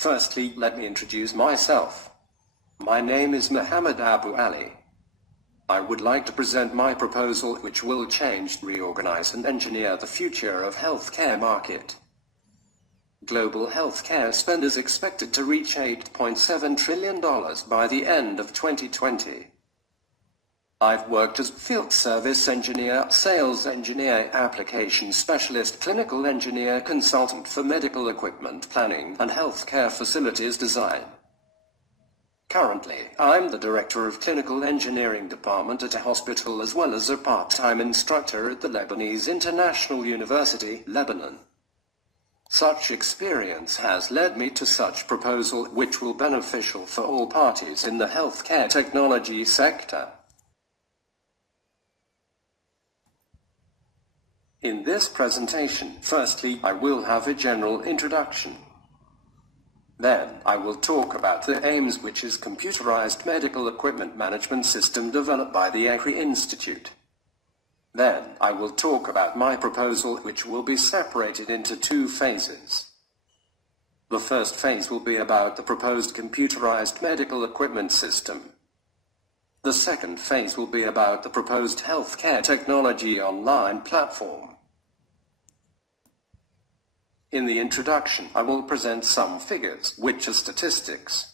Firstly, let me introduce myself. My name is Mohamad Abou Ali. I would like to present my proposal which will change, reorganize and engineer the future of healthcare market. Global healthcare spend is expected to reach $8.7 trillion by the end of 2020. I've worked as field service engineer, sales engineer, application specialist, clinical engineer, consultant for medical equipment planning and healthcare facilities design. Currently, I'm the Director of Clinical Engineering Department at a hospital as well as a part-time instructor at the Lebanese International University, Lebanon. Such experience has led me to such proposal which will be beneficial for all parties in the healthcare technology sector. In this presentation, firstly, I will have a general introduction. Then, I will talk about the AIMS, which is Computerized Medical Equipment Management System developed by the Agri Institute. Then, I will talk about my proposal, which will be separated into two phases. The first phase will be about the proposed computerized medical equipment system. The second phase will be about the proposed healthcare technology online platform. In the introduction, I will present some figures, which are statistics.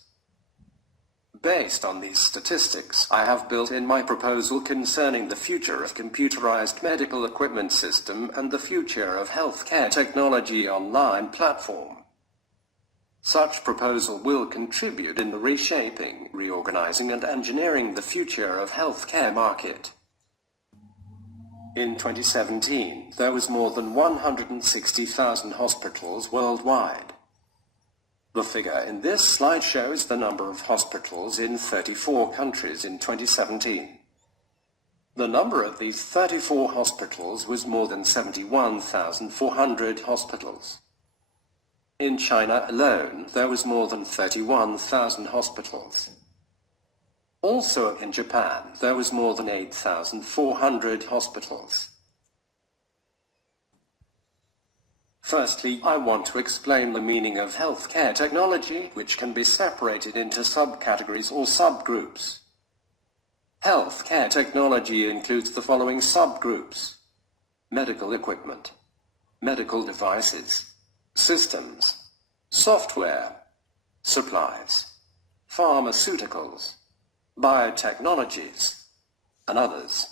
Based on these statistics, I have built in my proposal concerning the future of computerized medical equipment system and the future of healthcare technology online platform. Such proposal will contribute in the reshaping, reorganizing and engineering the future of healthcare market. In 2017, there was more than 160,000 hospitals worldwide. The figure in this slide shows the number of hospitals in 34 countries in 2017. The number of these 34 hospitals was more than 71,400 hospitals. In China alone, there was more than 31,000 hospitals. Also in Japan, there was more than 8,400 hospitals. Firstly, I want to explain the meaning of healthcare technology, which can be separated into subcategories or subgroups. Healthcare technology includes the following subgroups: medical equipment, medical devices, systems, software, supplies, pharmaceuticals, biotechnologies, and others.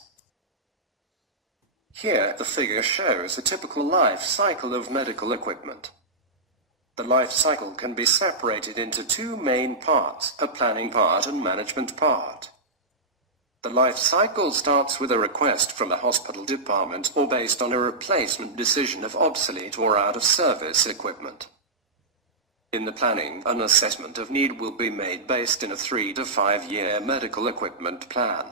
Here, the figure shows a typical life cycle of medical equipment. The life cycle can be separated into two main parts, a planning part and management part. The life cycle starts with a request from a hospital department or based on a replacement decision of obsolete or out-of-service equipment. In the planning, an assessment of need will be made based in a 3 to 5 year medical equipment plan.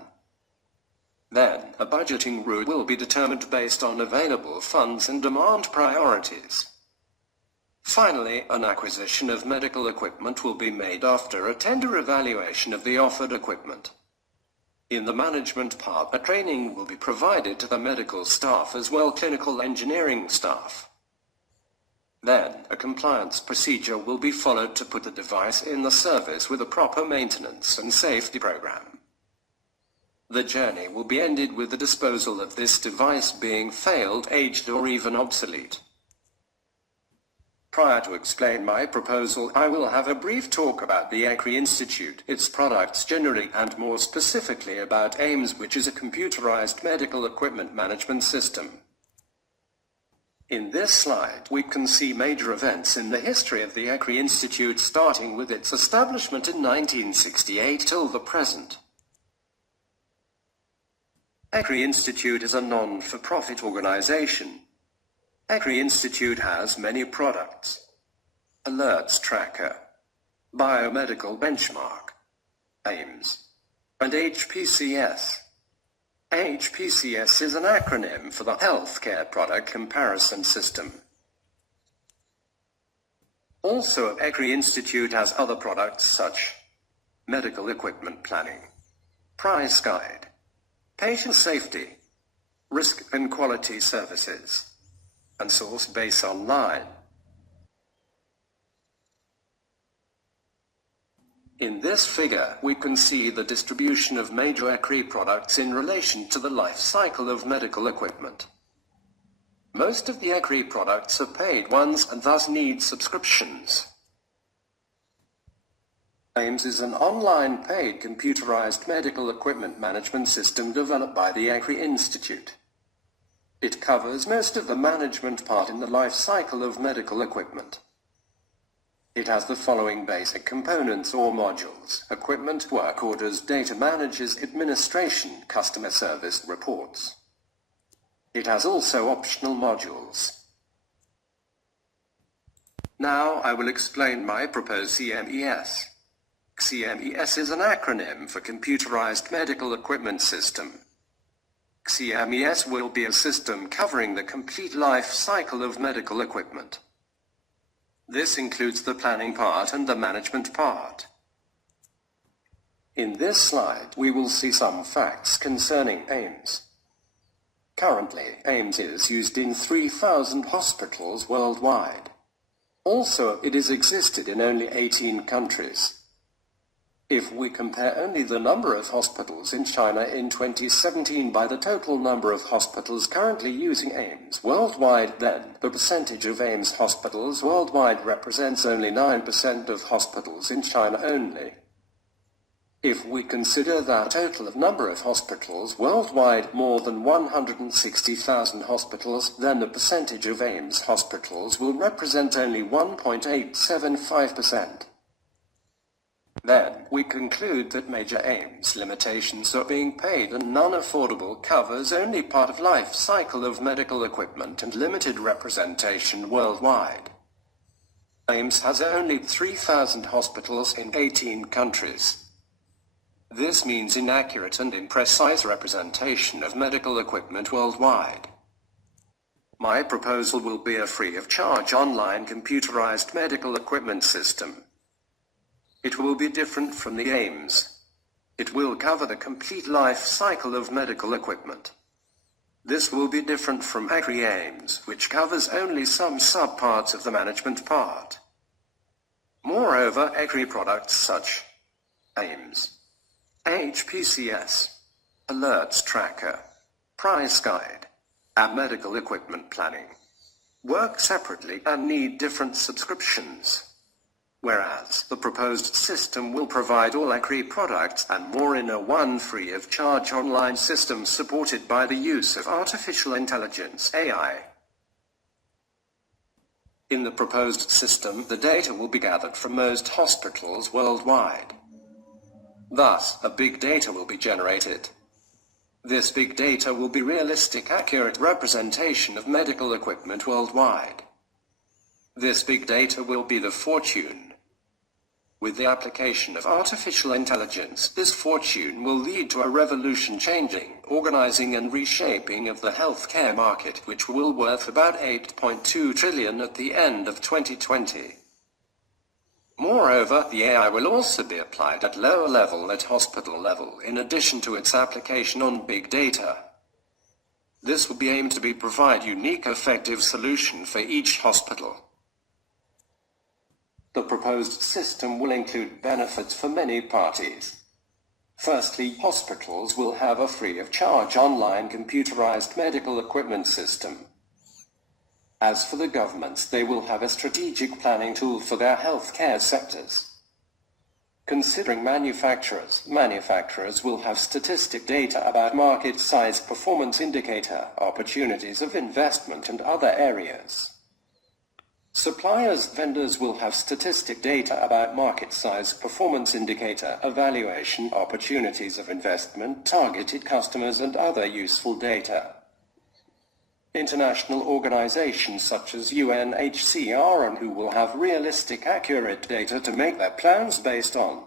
Then, a budgeting route will be determined based on available funds and demand priorities. Finally, an acquisition of medical equipment will be made after a tender evaluation of the offered equipment. In the management part, a training will be provided to the medical staff as well as clinical engineering staff. Then, a compliance procedure will be followed to put the device in the service with a proper maintenance and safety program. The journey will be ended with the disposal of this device being failed, aged or even obsolete. Prior to explain my proposal, I will have a brief talk about the Agri Institute, its products generally, and more specifically about AIMS, which is a computerized medical equipment management system. In this slide, we can see major events in the history of the Agri Institute, starting with its establishment in 1968 till the present. Agri Institute is a non-for-profit organization. Agri Institute has many products: Alerts Tracker, Biomedical Benchmark, AIMS, and HPCS. HPCS is an acronym for the Healthcare Product Comparison System. Also, Agri Institute has other products such medical equipment planning, price guide, patient safety, risk and quality services, and source base online. In this figure, we can see the distribution of major ECRI products in relation to the life cycle of medical equipment. Most of the ECRI products are paid ones and thus need subscriptions. CMES is an online paid computerized medical equipment management system developed by the ECRI Institute. It covers most of the management part in the life cycle of medical equipment. It has the following basic components or modules: equipment, work orders, data managers, administration, customer service, reports. It has also optional modules. Now I will explain my proposed CMES. CMES is an acronym for Computerized Medical Equipment System. CMES will be a system covering the complete life cycle of medical equipment. This includes the planning part and the management part. In this slide, we will see some facts concerning CMES. Currently, CMES is used in 3,000 hospitals worldwide. Also, it is existed in only 18 countries. If we compare only the number of hospitals in China in 2017 by the total number of hospitals currently using CMES worldwide, then the percentage of CMES hospitals worldwide represents only 9% of hospitals in China only. If we consider the total of number of hospitals worldwide more than 160,000 hospitals, then the percentage of CMES hospitals will represent only 1.875%. Then, we conclude that major CMES limitations are being paid and non-affordable covers only part of life cycle of medical equipment and limited representation worldwide. CMES has only 3,000 hospitals in 18 countries. This means inaccurate and imprecise representation of medical equipment worldwide. My proposal will be a free-of-charge online computerized medical equipment system. It will be different from the CMES. It will cover the complete life cycle of medical equipment. This will be different from ECRI CMES, which covers only some subparts of the management part. Moreover, ECRI products such CMES, HPCS, Alerts Tracker, Price Guide, and Medical Equipment Planning work separately and need different subscriptions. Whereas the proposed system will provide all ECRI products and more in a one free-of-charge online system supported by the use of artificial intelligence (AI). In the proposed system, the data will be gathered from most hospitals worldwide. Thus, a big data will be generated. This big data will be realistic, accurate representation of medical equipment worldwide. This big data will be the fortune. With the application of artificial intelligence, this fortune will lead to a revolution-changing, organizing and reshaping of the healthcare market, which will worth about 8.2 trillion at the end of 2020. Moreover, the AI will also be applied at lower level, at hospital level, in addition to its application on big data. This will be aimed to provide unique, effective solution for each hospital. The proposed system will include benefits for many parties. Firstly, hospitals will have a free-of-charge online computerized medical equipment system. As for the governments, they will have a strategic planning tool for their healthcare sectors. Considering manufacturers will have statistic data about market size, performance indicator, opportunities of investment and other areas. Vendors will have statistic data about market size, performance indicator, evaluation, opportunities of investment, targeted customers and other useful data. International organizations such as UNHCR and who will have realistic, accurate data to make their plans based on.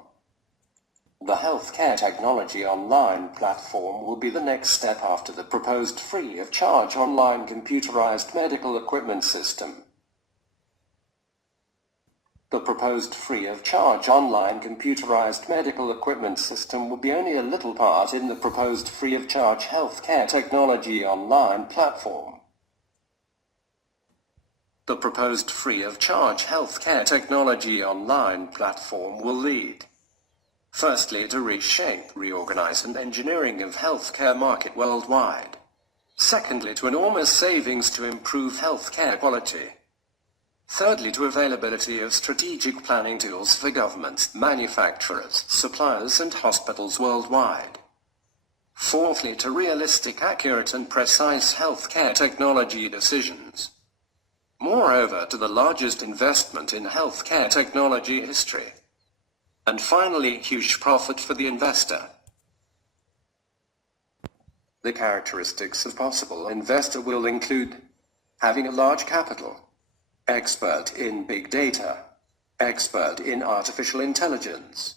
The Healthcare Technology Online platform will be the next step after the proposed free-of-charge online computerized medical equipment system. The proposed free-of-charge online computerized medical equipment system will be only a little part in the proposed free-of-charge healthcare technology online platform. The proposed free-of-charge healthcare technology online platform will lead Firstly, to reshape, reorganize and engineering of healthcare market worldwide. Secondly, to enormous savings to improve healthcare quality. Thirdly, to availability of strategic planning tools for governments, manufacturers, suppliers and hospitals worldwide. Fourthly, to realistic, accurate and precise healthcare technology decisions. Moreover, to the largest investment in healthcare technology history. And finally, huge profit for the investor. The characteristics of possible investor will include having a large capital, expert in big data, expert in artificial intelligence,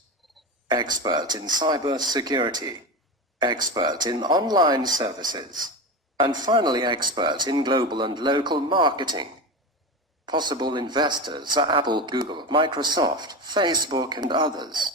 expert in cyber security, expert in online services, and finally expert in global and local marketing. Possible investors are Apple, Google, Microsoft, Facebook and others.